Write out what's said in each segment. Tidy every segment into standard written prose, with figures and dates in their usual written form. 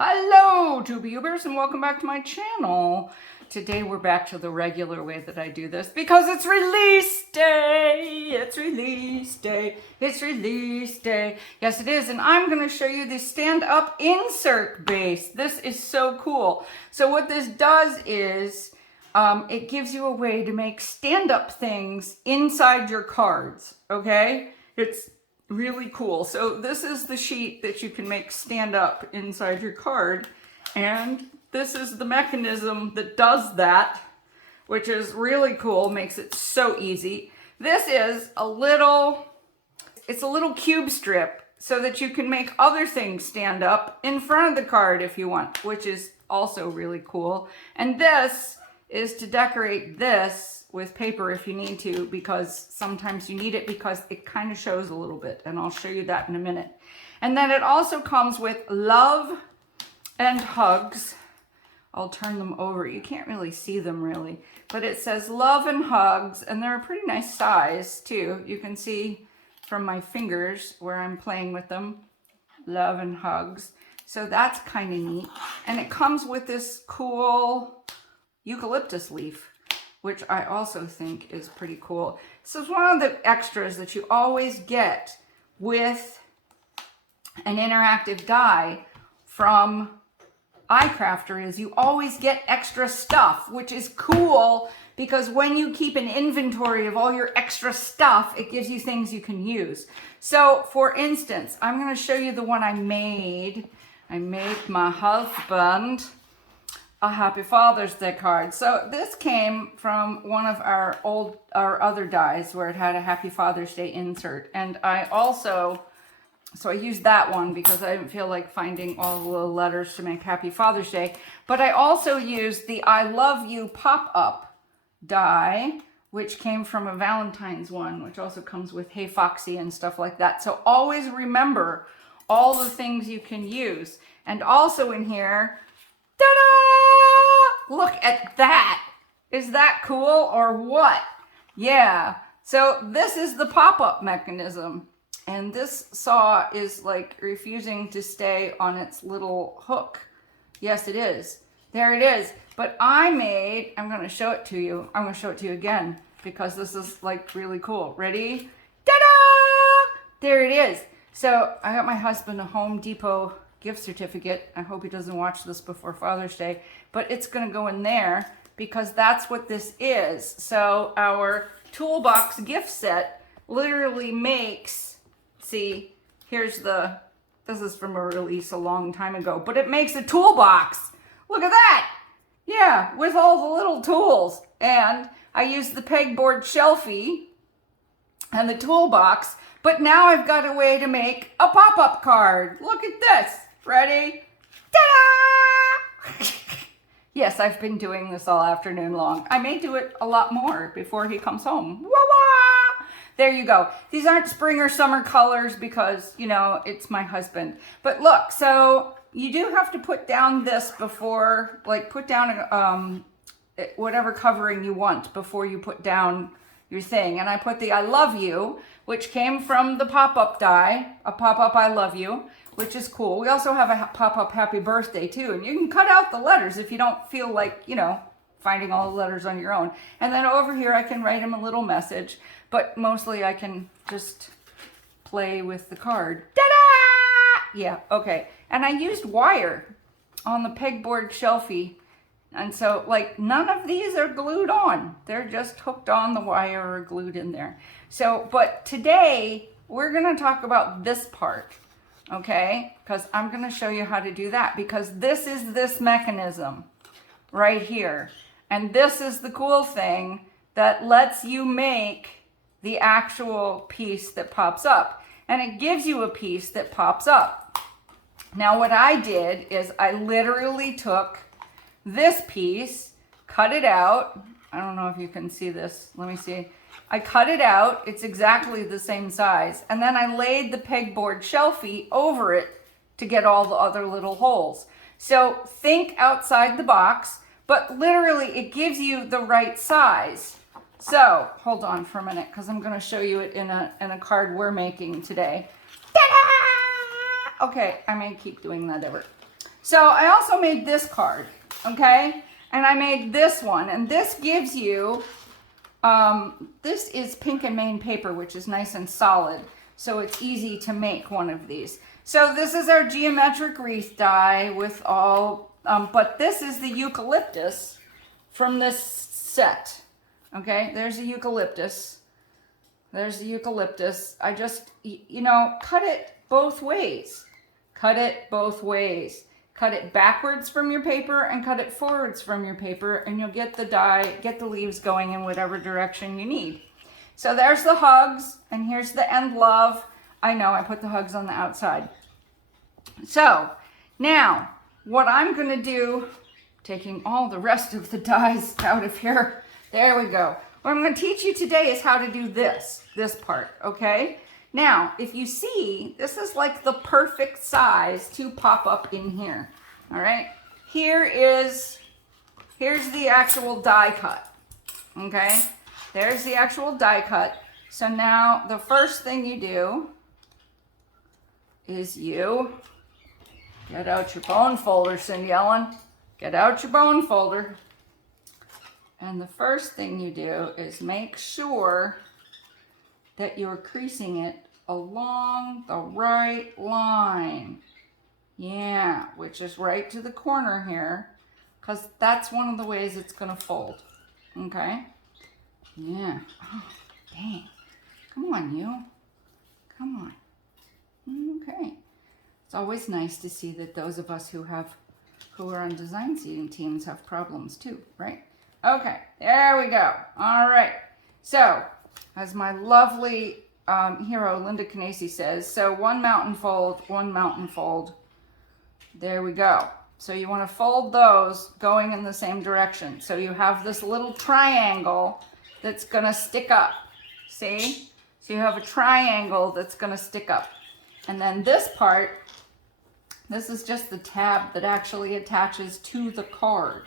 Hello, Tububers, and welcome back to my channel. Today we're back to the regular way that I do this because it's release day. It's release day. It's release day. Yes, it is. And I'm going to show you the stand-up insert base. This is so cool. So what this does is it gives you a way to make stand-up things inside your cards. Okay? It's really cool. So this is the sheet that you can make stand up inside your card, and this is the mechanism that does that, which is really cool, makes it so easy. This is it's a little cube strip so that you can make other things stand up in front of the card if you want, which is also really cool. And this is to decorate this with paper if you need to, because sometimes you need it because it kind of shows a little bit, and I'll show you that in a minute. And then it also comes with love and hugs. I'll turn them over. You can't really see them really, but it says love and hugs, and they're a pretty nice size too. You can see from my fingers where I'm playing with them. Love and hugs. So that's kind of neat. And it comes with this cool eucalyptus leaf, which I also think is pretty cool. So it's one of the extras that you always get with an interactive die from iCrafter is you always get extra stuff, which is cool because when you keep an inventory of all your extra stuff, it gives you things you can use. So for instance, I'm going to show you the one I made. I made my husband a Happy Father's Day card. So this came from one of our other dies where it had a Happy Father's Day insert. And I used that one because I didn't feel like finding all the little letters to make Happy Father's Day. But I also used the I Love You pop-up die, which came from a Valentine's one, which also comes with Hey Foxy and stuff like that. So always remember all the things you can use. And also in here, ta-da! Look at that. Is that cool or what? Yeah. So this is the pop-up mechanism. And this saw is like refusing to stay on its little hook. Yes, it is. There it is. But I'm going to show it to you. I'm going to show it to you again because this is like really cool. Ready? Ta-da! There it is. So I got my husband a Home Depot gift certificate. I hope he doesn't watch this before Father's Day, but it's going to go in there because that's what this is. So our Toolbox Gift Set literally makes, see, this is from a release a long time ago, but it makes a toolbox. Look at that. Yeah, with all the little tools. And I used the pegboard shelfie and the toolbox, but now I've got a way to make a pop-up card. Look at this. Ready? Ta-da! Yes, I've been doing this all afternoon long. I may do it a lot more before he comes home. Wah-wah! There you go. These aren't spring or summer colors because, you know, it's my husband. But look, so you do have to put down this before, like put down whatever covering you want before you put down your thing. And I put the I Love You, which came from the pop-up die, a pop-up I Love You, which is cool. We also have a pop-up Happy Birthday too, and you can cut out the letters if you don't feel like, you know, finding all the letters on your own. And then over here I can write him a little message, but mostly I can just play with the card. Ta-da! Yeah, okay. And I used wire on the pegboard shelfie, and so like none of these are glued on. They're just hooked on the wire or glued in there. So, but today we're gonna talk about this part. Okay, because I'm going to show you how to do that, because this is this mechanism right here. And this is the cool thing that lets you make the actual piece that pops up. And it gives you a piece that pops up. Now what I did is I literally took this piece, cut it out. I don't know if you can see this. Let me see. I cut it out. It's exactly the same size. And then I laid the pegboard shelfie over it to get all the other little holes. So think outside the box, but literally it gives you the right size. So hold on for a minute because I'm going to show you it in a card we're making today. Ta-da! Okay, I may keep doing that ever. So I also made this card, okay? And I made this one, and this gives you, this is pink and Maine paper, which is nice and solid, so it's easy to make one of these. So this is our geometric wreath die with all, but this is the eucalyptus from this set, okay? There's the eucalyptus. There's the eucalyptus. I just, you know, cut it both ways. Cut it both ways. Cut it backwards from your paper and cut it forwards from your paper, and you'll get the die, get the leaves going in whatever direction you need. So there's the hugs, and here's the end love. I know, I put the hugs on the outside. So now what I'm going to do, taking all the rest of the dies out of here, there we go. What I'm going to teach you today is how to do this part, okay? Now, if you see, this is like the perfect size to pop up in here, all right? Here's the actual die cut, okay? There's the actual die cut. So now the first thing you do is you get out your bone folder, Cindy Ellen. Get out your bone folder. And the first thing you do is make sure that you're creasing it along the right line. Yeah, which is right to the corner here, because that's one of the ways it's going to fold. Okay? Yeah. Oh, dang. Come on, you. Come on. Okay. It's always nice to see that those of us who are on design seating teams have problems too, right? Okay, there we go. All right. So, as my lovely hero Lynda Canesi says, so one mountain fold, one mountain fold. There we go. So you want to fold those going in the same direction. So you have this little triangle that's going to stick up. See? So you have a triangle that's going to stick up. And then this part, this is just the tab that actually attaches to the card.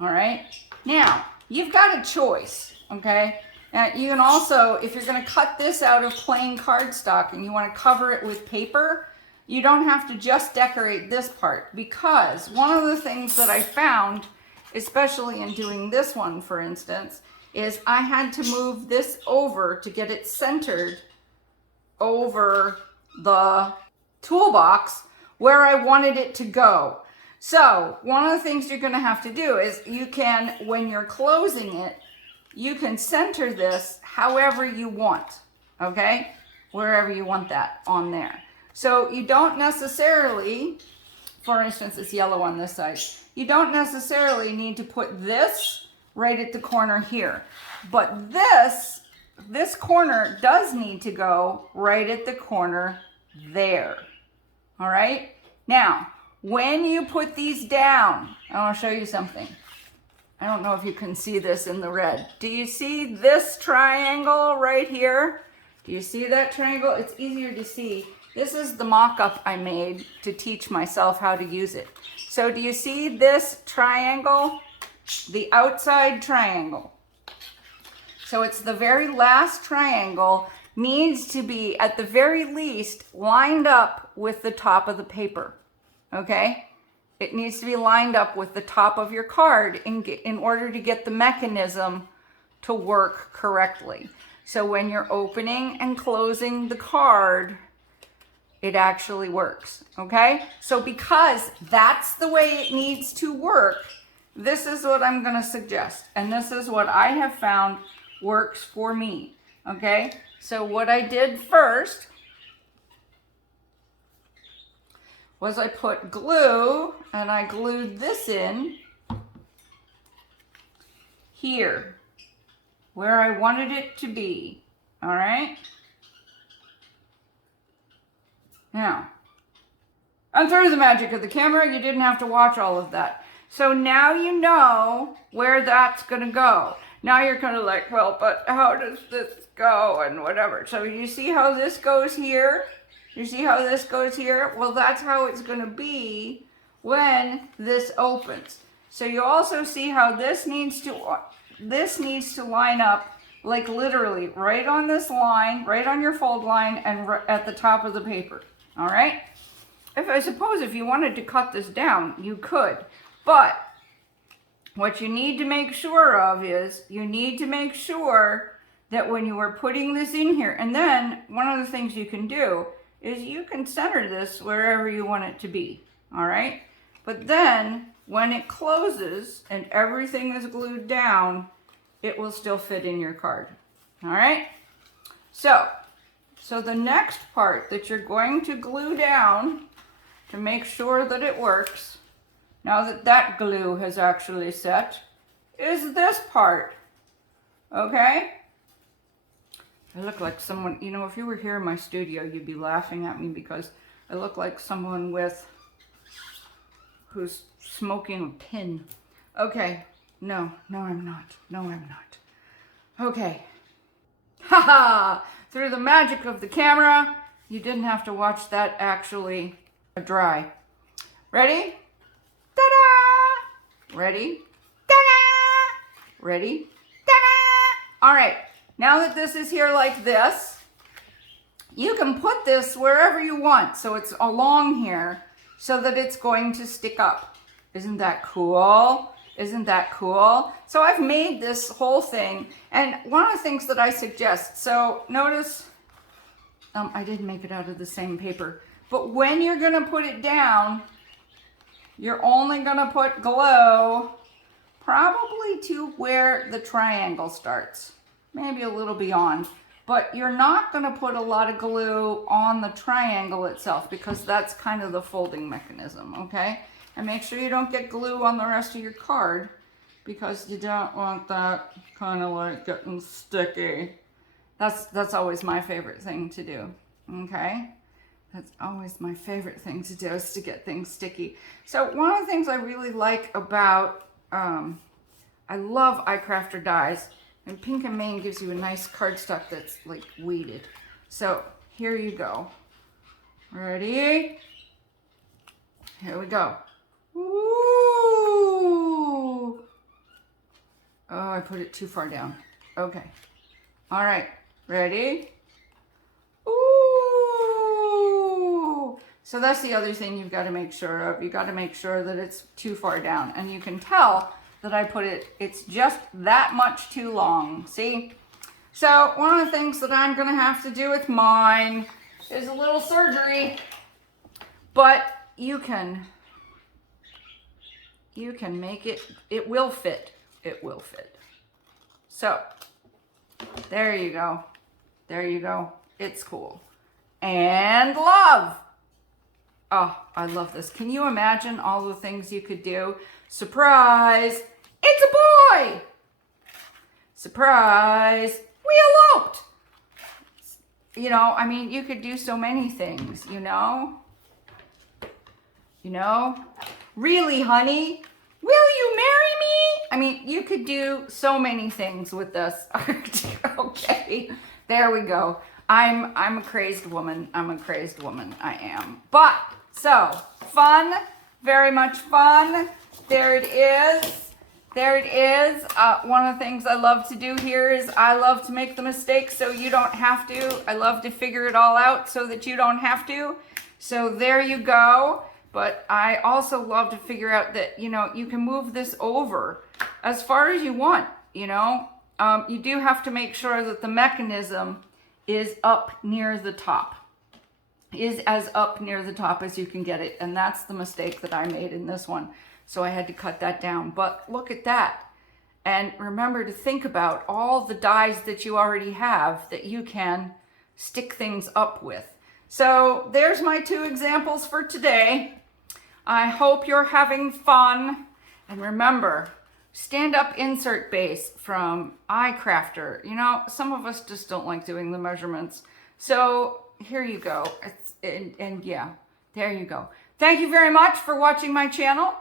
All right? Now, you've got a choice, okay? Now, you can also, if you're going to cut this out of plain cardstock and you want to cover it with paper, you don't have to just decorate this part, because one of the things that I found, especially in doing this one, for instance, is I had to move this over to get it centered over the toolbox where I wanted it to go. So one of the things you're going to have to do is you can, when you're closing it, you can center this however you want, okay? Wherever you want that on there. So you don't necessarily, for instance, it's yellow on this side, you don't necessarily need to put this right at the corner here. But this corner does need to go right at the corner there. All right? Now, when you put these down, I want to show you something. I don't know if you can see this in the red. Do you see this triangle right here? Do you see that triangle? It's easier to see. This is the mock-up I made to teach myself how to use it. So do you see this triangle? The outside triangle. So it's the very last triangle, needs to be at the very least lined up with the top of the paper. Okay? It needs to be lined up with the top of your card in order to get the mechanism to work correctly. So when you're opening and closing the card, it actually works, okay? So because that's the way it needs to work, this is what I'm gonna suggest. And this is what I have found works for me, okay? So what I did first was I put glue and I glued this in here where I wanted it to be, all right? Now, and through the magic of the camera, you didn't have to watch all of that. So now you know where that's gonna go. Now you're kind of like, well, but how does this go and whatever. So you see how this goes here? You see how this goes here? Well, that's how it's going to be when this opens. So you also see how this needs to line up, like literally right on this line, right on your fold line, and at the top of the paper. All right? I suppose if you wanted to cut this down, you could. But what you need to make sure of is you need to make sure that when you are putting this in here, and then one of the things you can do is you can center this wherever you want it to be, all right? But then when it closes and everything is glued down, it will still fit in your card, all right? So the next part that you're going to glue down to make sure that it works, now that that glue has actually set, is this part, okay? I look like someone, you know, if you were here in my studio, you'd be laughing at me because I look like someone who's smoking a pin. Okay, no, I'm not. No, I'm not. Okay. Haha! Through the magic of the camera, you didn't have to watch that actually dry. Ready? Ta-da! Ready? Ta-da! Ready? Ta-da! All right. Now that this is here like this, you can put this wherever you want. So it's along here so that it's going to stick up. Isn't that cool? Isn't that cool? So I've made this whole thing. And one of the things that I suggest, so notice, I didn't make it out of the same paper. But when you're going to put it down, you're only going to put glue probably to where the triangle starts. Maybe a little beyond, but you're not going to put a lot of glue on the triangle itself because that's kind of the folding mechanism, okay? And make sure you don't get glue on the rest of your card because you don't want that kind of like getting sticky. That's always my favorite thing to do, okay? That's always my favorite thing to do is to get things sticky. So one of the things I really like about, I love iCrafter dies. And Pink and Main gives you a nice cardstock that's like weighted. So here you go. Ready? Here we go. Ooh. Oh, I put it too far down. Okay. All right. Ready? Ooh. So that's the other thing you've got to make sure of. You got to make sure that it's too far down. And you can tell that I put it, it's just that much too long, see? So one of the things that I'm gonna have to do with mine is a little surgery, but you can make it, it will fit, So, there you go, it's cool. And love. Oh, I love this. Can you imagine all the things you could do? Surprise! It's a boy! Surprise! We eloped! You know, I mean, you could do so many things, you know? Really, honey? Will you marry me? I mean, you could do so many things with this. Okay, there we go. I'm a crazed woman. I am. But, so, fun, very much fun. There it is. One of the things I love to do here is I love to make the mistakes so you don't have to. I love to figure it all out so that you don't have to. So there you go. But I also love to figure out that, you know, you can move this over as far as you want, you know. You do have to make sure that the mechanism is up near the top. Is as up near the top as you can get it. And that's the mistake that I made in this one. So I had to cut that down. But look at that. And remember to think about all the dies that you already have that you can stick things up with. So there's my 2 examples for today. I hope you're having fun. And remember, stand-up insert base from iCrafter. You know, some of us just don't like doing the measurements. So here you go. And yeah, there you go. Thank you very much for watching my channel.